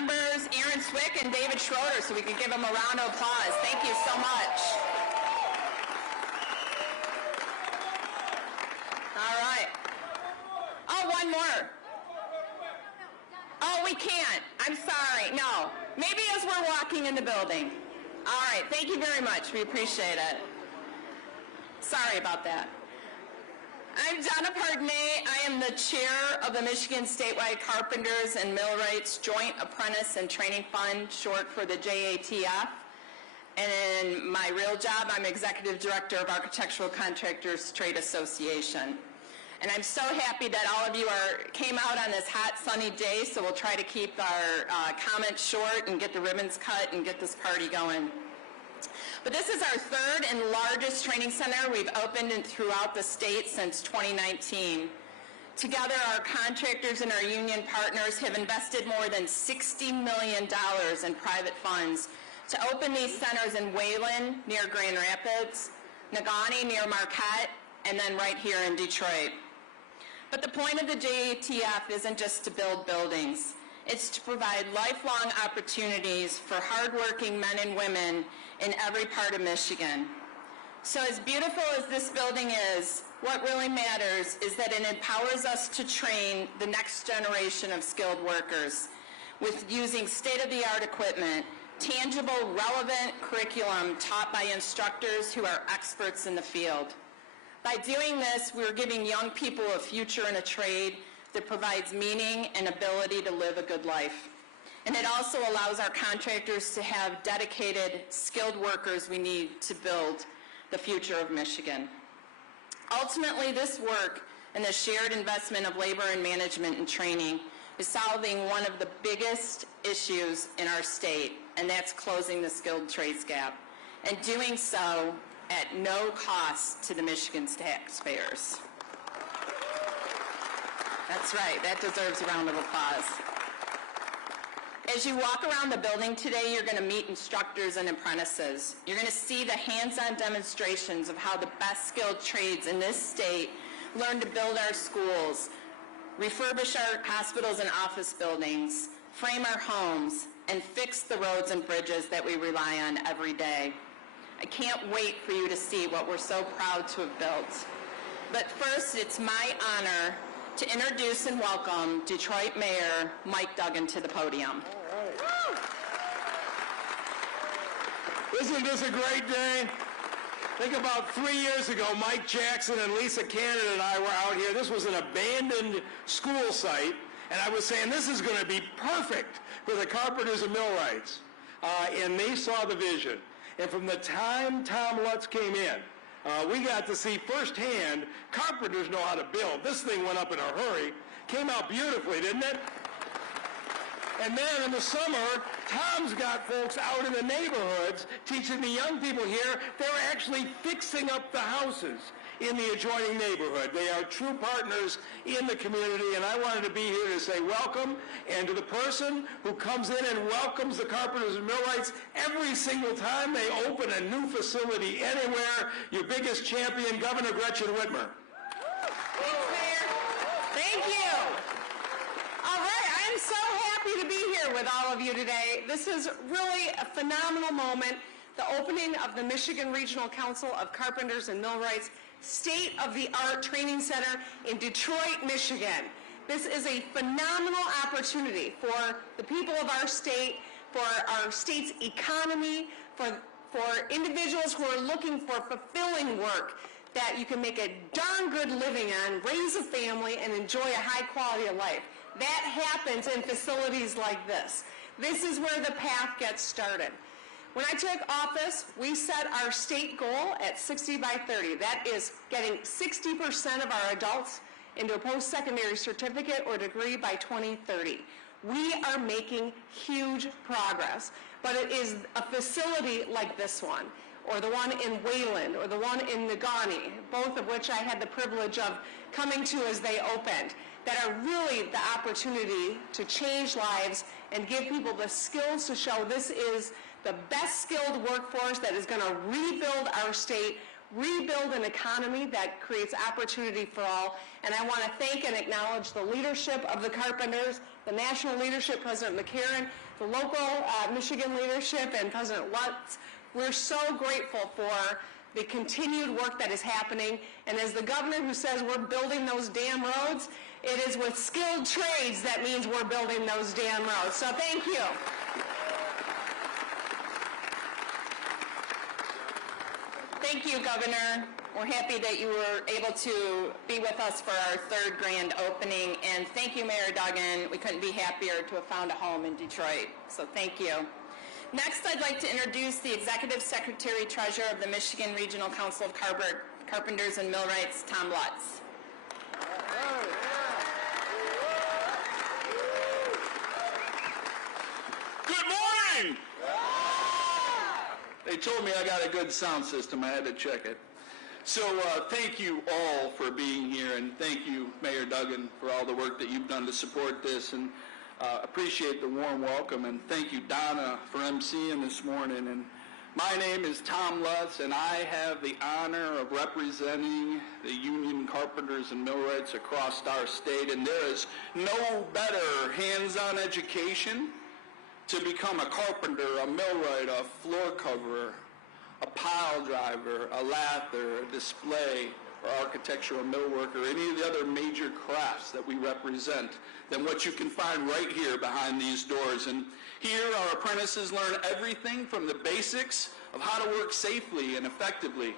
Members Aaron Swick and David Schroeder, so we can give them a round of applause. Thank you so much. All right. Oh, one more. Oh, we can't. I'm sorry. No. Maybe as we're walking in the building. All right. Thank you very much. We appreciate it. Sorry about that. I'm Donna Pardnay. I am the chair of the Michigan Statewide Carpenters and Millwrights Joint Apprentice and Training Fund, short for the JATF. And in my real job, I'm executive director of Architectural Contractors Trade Association. And I'm so happy that all of you came out on this hot, sunny day, so we'll try to keep our comments short and get the ribbons cut and get this party going. But this is our third and largest training center we've opened throughout the state since 2019. Together, our contractors and our union partners have invested more than $60 million in private funds to open these centers in Wayland, near Grand Rapids, Negaunee, near Marquette, and then right here in Detroit. But the point of the JATF isn't just to build buildings. It's to provide lifelong opportunities for hardworking men and women in every part of Michigan. So as beautiful as this building is, what really matters is that it empowers us to train the next generation of skilled workers with using state-of-the-art equipment, tangible, relevant curriculum taught by instructors who are experts in the field. By doing this, we're giving young people a future in a trade that provides meaning and ability to live a good life. And it also allows our contractors to have dedicated, skilled workers we need to build the future of Michigan. Ultimately, this work and the shared investment of labor and management and training is solving one of the biggest issues in our state, and that's closing the skilled trades gap, and doing so at no cost to the Michigan taxpayers. That's right, that deserves a round of applause. As you walk around the building today, you're going to meet instructors and apprentices. You're going to see the hands-on demonstrations of how the best skilled trades in this state learn to build our schools, refurbish our hospitals and office buildings, frame our homes, and fix the roads and bridges that we rely on every day. I can't wait for you to see what we're so proud to have built. But first, it's my honor to introduce and welcome Detroit Mayor Mike Duggan to the podium. All right. Isn't this a great day? Think about 3 years ago, Mike Jackson and Lisa Cannon and I were out here. This was an abandoned school site, and I was saying this is going to be perfect for the Carpenters and Millwrights. And they saw the vision. And from the time Tom Lutz came in, we got to see firsthand carpenters know how to build. This thing went up in a hurry. Came out beautifully, didn't it? And then in the summer, Tom's got folks out in the neighborhoods teaching the young people here. They're actually fixing up the houses in the adjoining neighborhood. They are true partners in the community, and I wanted to be here to say welcome, and to the person who comes in and welcomes the Carpenters and Millwrights every single time they open a new facility anywhere, your biggest champion, Governor Gretchen Whitmer. Thanks, Mayor. Thank you. All right, I am so happy to be here with all of you today. This is really a phenomenal moment, the opening of the Michigan Regional Council of Carpenters and Millwrights state-of-the-art training center in Detroit, Michigan. This is a phenomenal opportunity for the people of our state, for our state's economy, for individuals who are looking for fulfilling work that you can make a darn good living on, raise a family, and enjoy a high quality of life. That happens in facilities like this. This is where the path gets started. When I took office, we set our state goal at 60 by 30. That is getting 60% of our adults into a post-secondary certificate or degree by 2030. We are making huge progress, but it is a facility like this one, or the one in Wayland, or the one in Negaunee, both of which I had the privilege of coming to as they opened, that are really the opportunity to change lives and give people the skills to show this is the best skilled workforce that is going to rebuild our state, rebuild an economy that creates opportunity for all. And I want to thank and acknowledge the leadership of the Carpenters, the national leadership, President McCarran, the local Michigan leadership and President Lutz. We're so grateful for the continued work that is happening. And as the governor who says we're building those damn roads, it is with skilled trades that means we're building those damn roads. So thank you. Thank you, Governor. We're happy that you were able to be with us for our third grand opening. And thank you, Mayor Duggan. We couldn't be happier to have found a home in Detroit. So thank you. Next, I'd like to introduce the Executive Secretary Treasurer of the Michigan Regional Council of Carpenters and Millwrights, Tom Lutz. Good morning! They told me I got a good sound system. I had to check it. So thank you all for being here, and thank you, Mayor Duggan, for all the work that you've done to support this, and appreciate the warm welcome, and thank you, Donna, for emceeing this morning. And my name is Tom Lutz, and I have the honor of representing the union carpenters and millwrights across our state, and there is no better hands-on education to become a carpenter, a millwright, a floor coverer, a pile driver, a lather, a display, or architectural millwork, or any of the other major crafts that we represent than what you can find right here behind these doors. And here our apprentices learn everything from the basics of how to work safely and effectively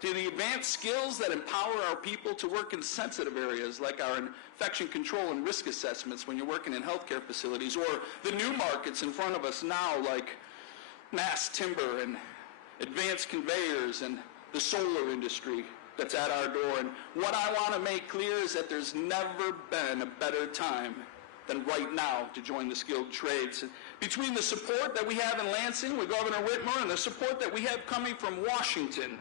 to the advanced skills that empower our people to work in sensitive areas like our infection control and risk assessments when you're working in healthcare facilities, or the new markets in front of us now like mass timber and advanced conveyors and the solar industry that's at our door. And what I want to make clear is that there's never been a better time than right now to join the skilled trades. Between the support that we have in Lansing with Governor Whitmer and the support that we have coming from Washington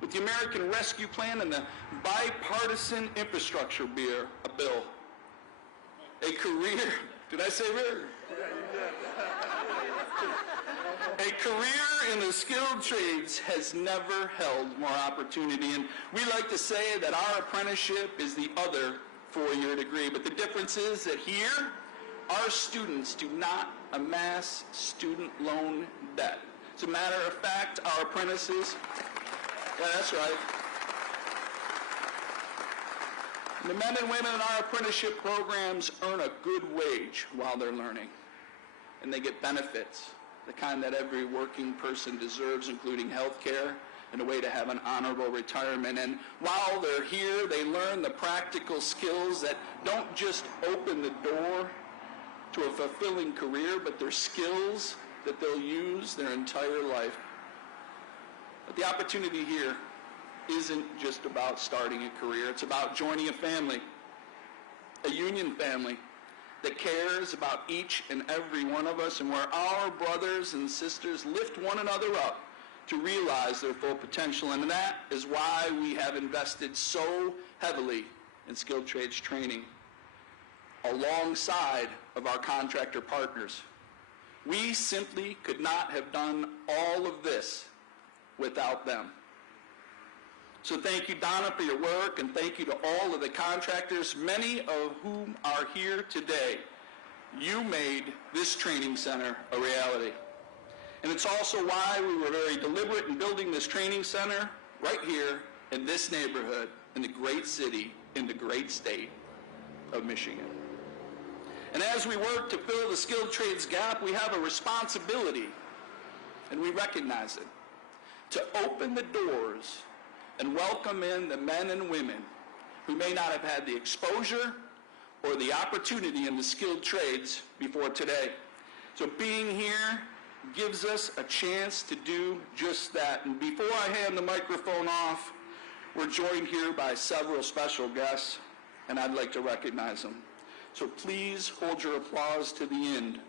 with the American Rescue Plan and the bipartisan infrastructure bill, a career, did I say that? A career in the skilled trades has never held more opportunity, and we like to say that our apprenticeship is the other four-year degree, but the difference is that here, our students do not amass student loan debt. As a matter of fact, our apprentices, yeah, that's right. The men and women in our apprenticeship programs earn a good wage while they're learning, and they get benefits, the kind that every working person deserves, including health care and a way to have an honorable retirement. And while they're here, they learn the practical skills that don't just open the door to a fulfilling career, but they're skills that they'll use their entire life. But the opportunity here isn't just about starting a career. It's about joining a family, a union family that cares about each and every one of us, and where our brothers and sisters lift one another up to realize their full potential. And that is why we have invested so heavily in skilled trades training alongside of our contractor partners. We simply could not have done all of this without them. So thank you, Donna, for your work, and thank you to all of the contractors, many of whom are here today. You made this training center a reality. And it's also why we were very deliberate in building this training center right here in this neighborhood, in the great city, in the great state of Michigan. And as we work to fill the skilled trades gap, we have a responsibility, and we recognize it, to open the doors and welcome in the men and women who may not have had the exposure or the opportunity in the skilled trades before today. So being here gives us a chance to do just that. And before I hand the microphone off, we're joined here by several special guests, and I'd like to recognize them. So please hold your applause to the end.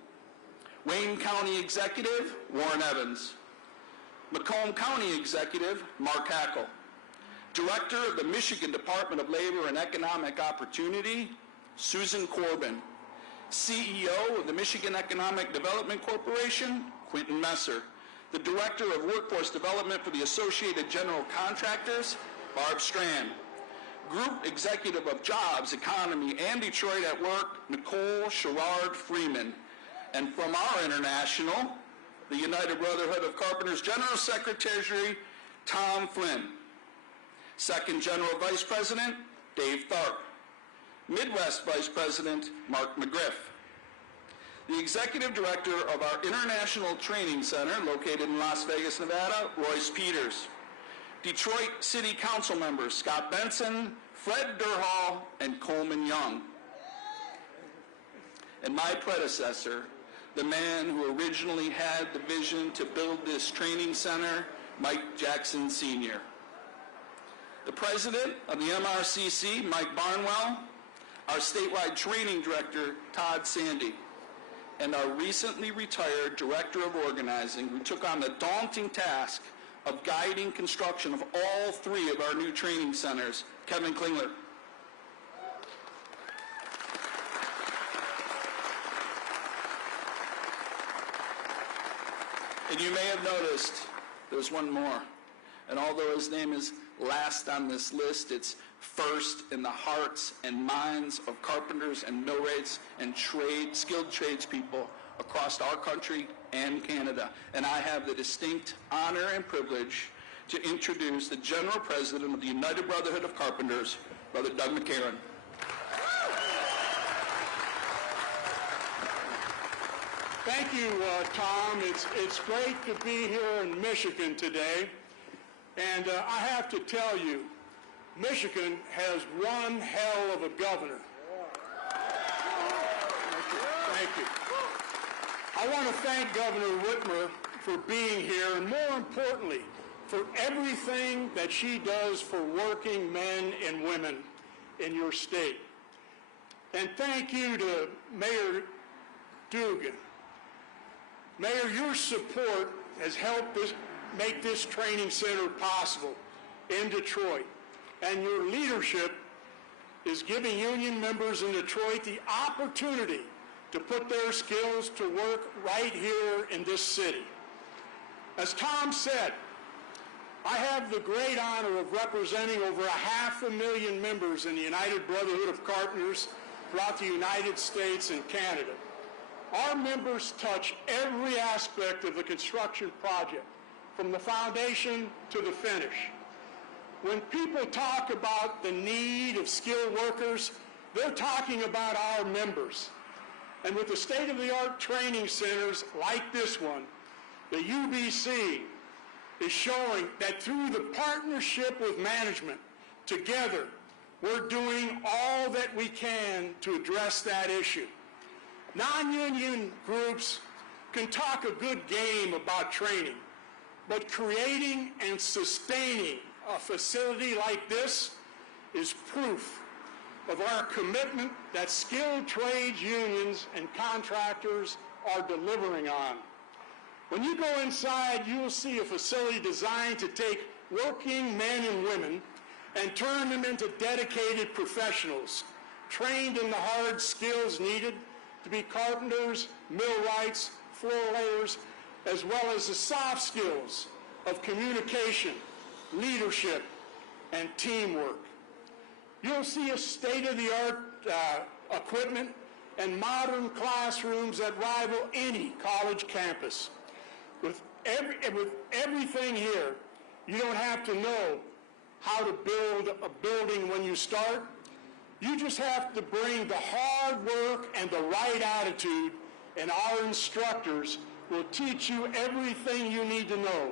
Wayne County Executive, Warren Evans. Macomb County Executive, Mark Hackle. Director of the Michigan Department of Labor and Economic Opportunity, Susan Corbin. CEO of the Michigan Economic Development Corporation, Quentin Messer. The Director of Workforce Development for the Associated General Contractors, Barb Strand. Group Executive of Jobs, Economy, and Detroit at Work, Nicole Sherrard Freeman. And from our international, the United Brotherhood of Carpenters General Secretary, Tom Flynn. Second General Vice President, Dave Tharp. Midwest Vice President, Mark McGriff. The Executive Director of our International Training Center, located in Las Vegas, Nevada, Royce Peters. Detroit City Council members, Scott Benson, Fred Durhall, and Coleman Young. And my predecessor, the man who originally had the vision to build this training center, Mike Jackson Sr. The president of the MRCC, Mike Barnwell, our statewide training director, Todd Sandy, and our recently retired director of organizing, who took on the daunting task of guiding construction of all three of our new training centers, Kevin Klingler. And you may have noticed there's one more. And although his name is last on this list, it's first in the hearts and minds of carpenters and millwrights and skilled tradespeople across our country and Canada. And I have the distinct honor and privilege to introduce the General President of the United Brotherhood of Carpenters, Brother Doug McCarron. Thank you, Tom. It's great to be here in Michigan today. And I have to tell you, Michigan has one hell of a governor. Thank you. I want to thank Governor Whitmer for being here, and more importantly, for everything that she does for working men and women in your state. And thank you to Mayor Dugan. Mayor, your support has helped make this training center possible in Detroit. And your leadership is giving union members in Detroit the opportunity to put their skills to work right here in this city. As Tom said, I have the great honor of representing over 500,000 members in the United Brotherhood of Carpenters throughout the United States and Canada. Our members touch every aspect of the construction project, from the foundation to the finish. When people talk about the need of skilled workers, they're talking about our members. And with the state-of-the-art training centers like this one, the UBC is showing that through the partnership with management, together, we're doing all that we can to address that issue. Non-union groups can talk a good game about training, but creating and sustaining a facility like this is proof of our commitment that skilled trades unions and contractors are delivering on. When you go inside, you will see a facility designed to take working men and women and turn them into dedicated professionals, trained in the hard skills needed to be carpenters, millwrights, floor layers, as well as the soft skills of communication, leadership, and teamwork. You'll see a state-of-the-art equipment and modern classrooms that rival any college campus. With everything here, you don't have to know how to build a building when you start. You just have to bring the hard work and the right attitude, and our instructors will teach you everything you need to know,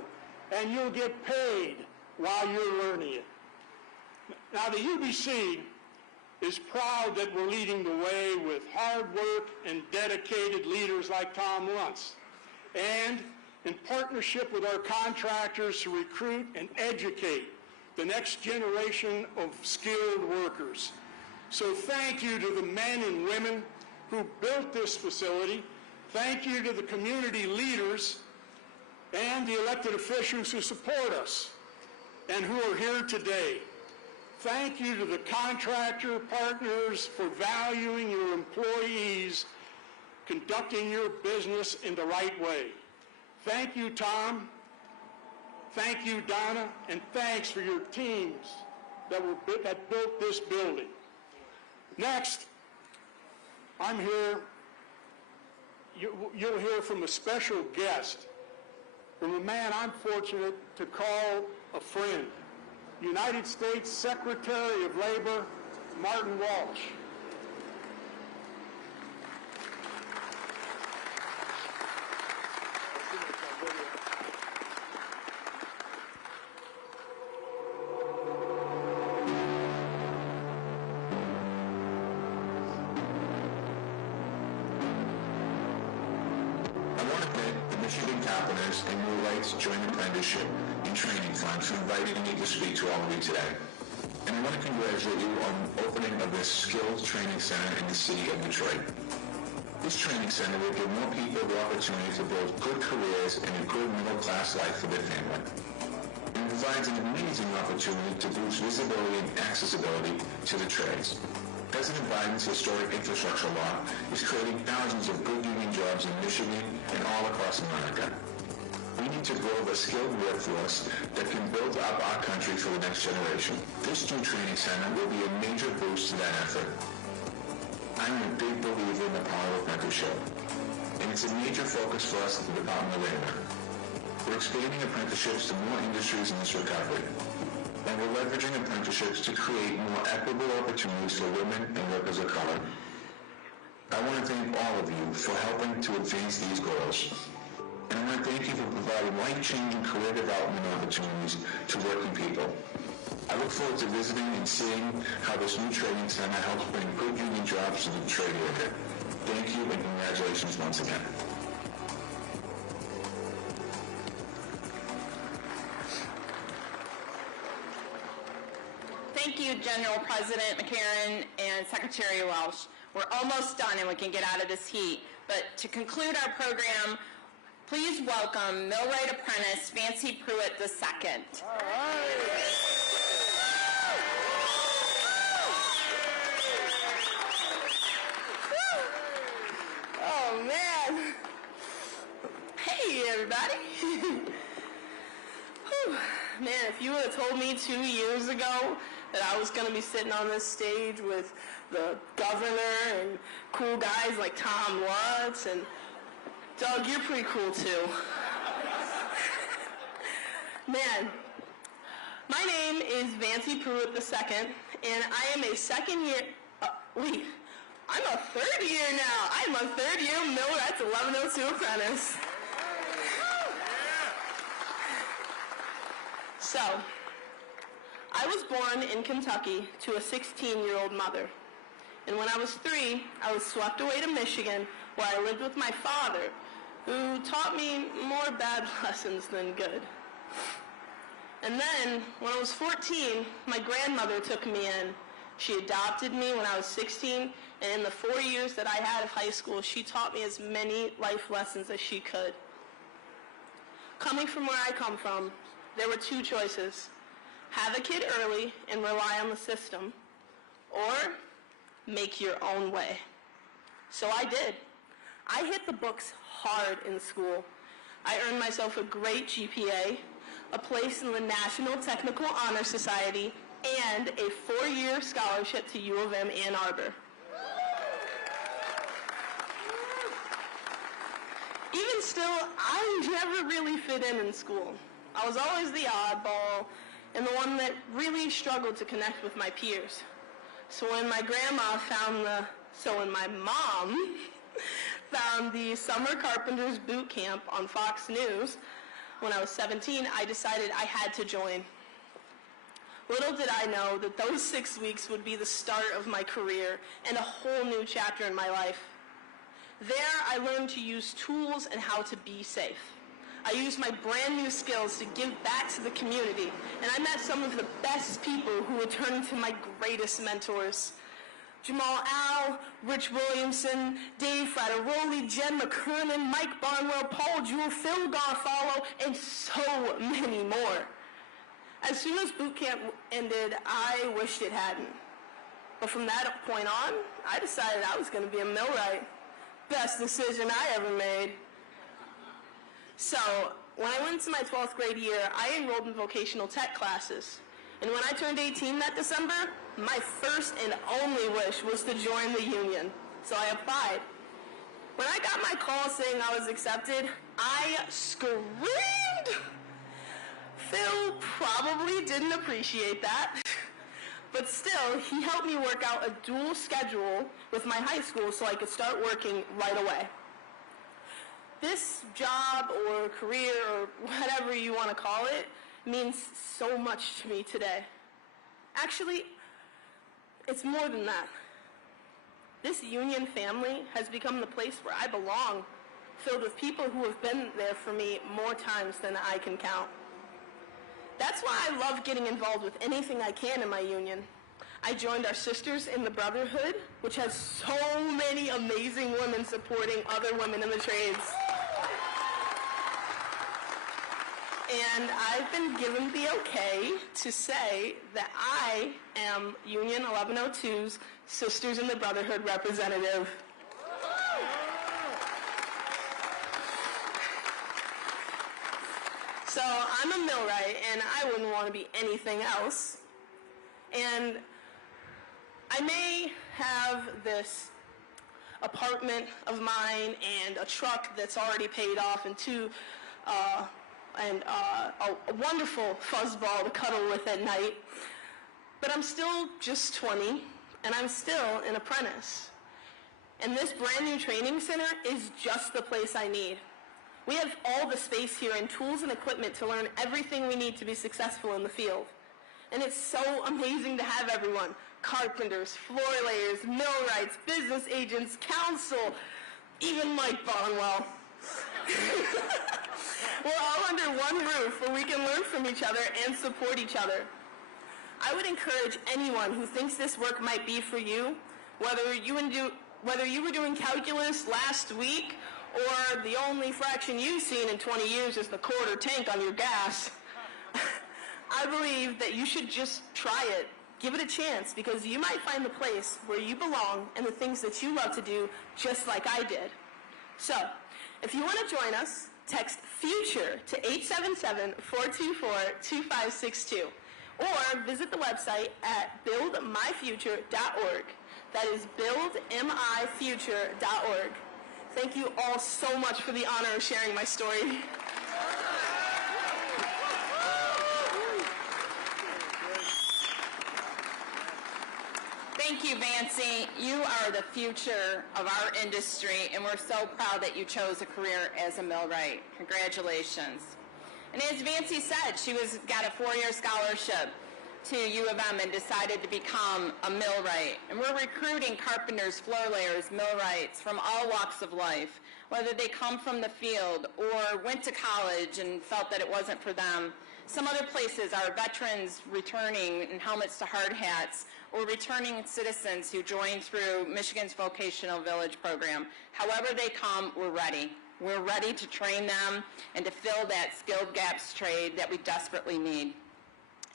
and you'll get paid while you're learning it. Now, the UBC is proud that we're leading the way with hard work and dedicated leaders like Tom Luntz, and in partnership with our contractors to recruit and educate the next generation of skilled workers. So thank you to the men and women who built this facility. Thank you to the community leaders and the elected officials who support us and who are here today. Thank you to the contractor partners for valuing your employees, conducting your business in the right way. Thank you, Tom. Thank you, Donna, and thanks for your teams that built this building. Next, I'm here you'll hear from a special guest, from a man I'm fortunate to call a friend, United States Secretary of Labor, Martin Walsh. Carpenters and New Rights Joint Apprenticeship and Training Fund for inviting me to speak to all of you today. And I want to congratulate you on the opening of this skills training center in the city of Detroit. This training center will give more people the opportunity to build good careers and a good middle-class life for their family. It provides an amazing opportunity to boost visibility and accessibility to the trades. President Biden's historic infrastructure law is creating thousands of good union jobs in Michigan and all across America. We need to grow the skilled workforce that can build up our country for the next generation. This new training center will be a major boost to that effort. I'm a big believer in the power of apprenticeship, and it's a major focus for us at the Department of Labor. We're expanding apprenticeships to more industries in this recovery, and we're leveraging apprenticeships to create more equitable opportunities for women and workers of color. I want to thank all of you for helping to advance these goals. And I want to thank you for providing life-changing career development opportunities to working people. I look forward to visiting and seeing how this new training center helps bring good union jobs to the trade area. Thank you and congratulations once again. Thank you, General President McCarran and Secretary Walsh. We're almost done and we can get out of this heat. But to conclude our program, please welcome Millwright Apprentice Fancy Pruitt II. All right. Oh, man. Hey, everybody. Whew. Man, if you would have told me 2 years ago that I was going to be sitting on this stage with the governor and cool guys like Tom Lutz, and Doug, you're pretty cool too. Man, my name is Fancy Pruitt II, and I am a second year, I'm a third year now. I'm a third year Millwright's 1102 apprentice. So, I was born in Kentucky to a 16-year-old mother. And when I was 3, I was swept away to Michigan, where I lived with my father, who taught me more bad lessons than good. And then, when I was 14, my grandmother took me in. She adopted me when I was 16, and in the 4 years that I had of high school, she taught me as many life lessons as she could. Coming from where I come from, there were 2 choices. Have a kid early and rely on the system, or make your own way. So I did. I hit the books hard in school. I earned myself a great GPA, a place in the National Technical Honor Society, and a 4-year scholarship to U of M Ann Arbor. Even still, I never really fit in school. I was always the oddball and the one that really struggled to connect with my peers. So when my mom found the Summer Carpenters boot camp on Fox News when I was 17, I decided I had to join. Little did I know that those 6 weeks would be the start of my career and a whole new chapter in my life. There, I learned to use tools and how to be safe. I used my brand new skills to give back to the community, and I met some of the best people who would turn into my greatest mentors. Jamal Al, Rich Williamson, Dave Frateroli, Jen McKernan, Mike Barnwell, Paul Jewell, Phil Garfalo, and so many more. As soon as boot camp ended, I wished it hadn't. But from that point on, I decided I was going to be a millwright. Best decision I ever made. So, when I went to my 12th grade year, I enrolled in vocational tech classes. And when I turned 18 that December, my first and only wish was to join the union. So I applied. When I got my call saying I was accepted, I screamed. Phil probably didn't appreciate that, but still, he helped me work out a dual schedule with my high school so I could start working right away. This job or career or whatever you want to call it means so much to me today. Actually, it's more than that. This union family has become the place where I belong, filled with people who have been there for me more times than I can count. That's why I love getting involved with anything I can in my union. I joined our Sisters in the Brotherhood, which has so many amazing women supporting other women in the trades. And I've been given the okay to say that I am Union 1102's Sisters in the Brotherhood representative. So I'm a millwright, and I wouldn't want to be anything else. And I may have this apartment of mine and a truck that's already paid off and a wonderful fuzzball to cuddle with at night. But I'm still just 20, and I'm still an apprentice. And this brand new training center is just the place I need. We have all the space here and tools and equipment to learn everything we need to be successful in the field. And it's so amazing to have everyone. Carpenters, floor layers, millwrights, business agents, council, even Mike Bonwell. We're all under one roof where we can learn from each other and support each other. I would encourage anyone who thinks this work might be for you, whether you were doing calculus last week or the only fraction you've seen in 20 years is the quarter tank on your gas. I believe that you should just try it. Give it a chance, because you might find the place where you belong and the things that you love to do, just like I did. So, if you want to join us, text FUTURE to 877-424-2562, or visit the website at buildmyfuture.org. That is buildmyfuture.org. Thank you all so much for the honor of sharing my story. Thank you, Vancy. You are the future of our industry, and we're so proud that you chose a career as a millwright. Congratulations. And as Vancy said, she got a 4-year scholarship to U of M and decided to become a millwright. And we're recruiting carpenters, floor layers, millwrights from all walks of life, whether they come from the field or went to college and felt that it wasn't for them. Some other places are veterans returning in helmets to hard hats, or returning citizens who joined through Michigan's Vocational Village program. However they come, we're ready. We're ready to train them and to fill that skilled gaps trade that we desperately need.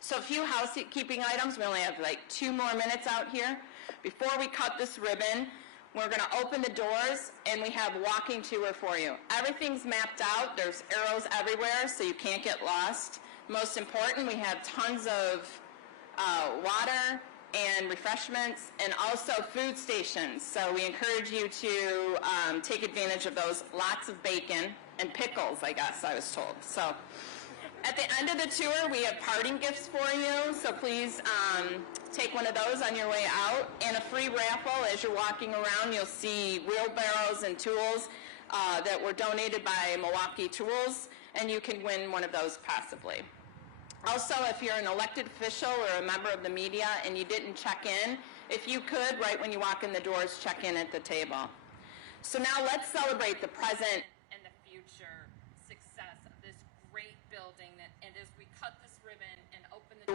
So a few housekeeping items. We only have like 2 more minutes out here. Before we cut this ribbon, we're going to open the doors and we have a walking tour for you. Everything's mapped out. There's arrows everywhere so you can't get lost. Most important, we have tons of water and refreshments, and also food stations. So we encourage you to take advantage of those. Lots of bacon and pickles, I guess I was told. So at the end of the tour, we have parting gifts for you. So please take one of those on your way out. And a free raffle. As you're walking around, you'll see wheelbarrows and tools that were donated by Milwaukee Tools, and you can win one of those possibly. Also, if you're an elected official or a member of the media and you didn't check in, if you could, right when you walk in the doors, check in at the table. So now let's celebrate the present